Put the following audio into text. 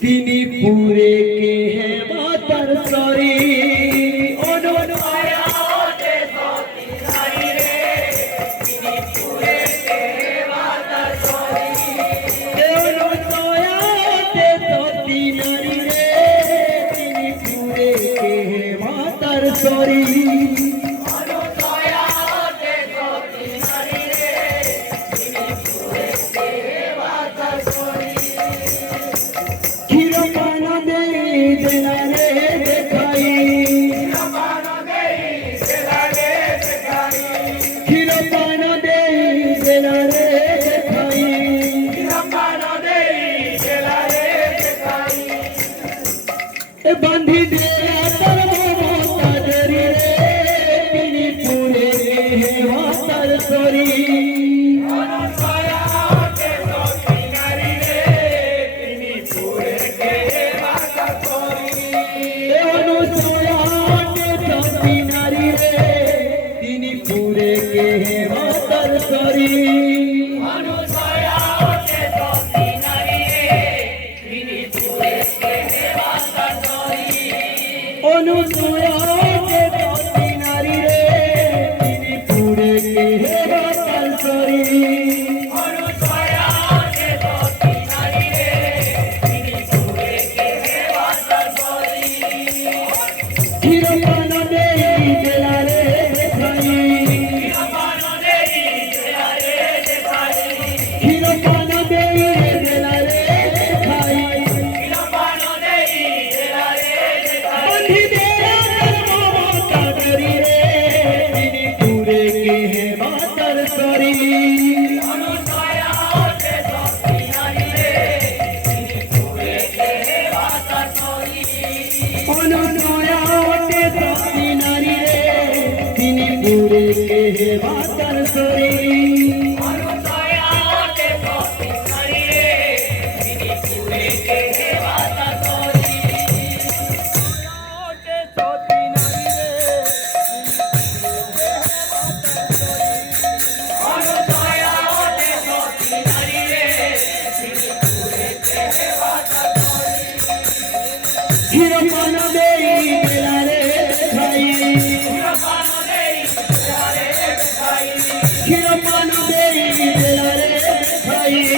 তিনি পুরে के है मातर सॉरी ओनो नया होते सोती नारी रे তিনি পুরে के है मातर सॉरी ओनो नया होते सोती नारी रे তিনি পুরে के है मातर सॉरी बांधी दे तर ममता डरी रे তিনি পুরে के है मातर सॉरी अनुसया के सोती नारी रे তিনি পুরে के है मातर सॉरी अनुसया के सोती नारी रे তিনি পুরে के है मातर सॉरी हिरपान देई देला रे देखाई हिरपान देई देला रे देखाई हिरपान देई देला रे देखाई हिरपान देई देला रे देखाई हिरपान देई देला रे देखाई हिरपान देई देला रे देखाई हिरपान देई देला रे देखाई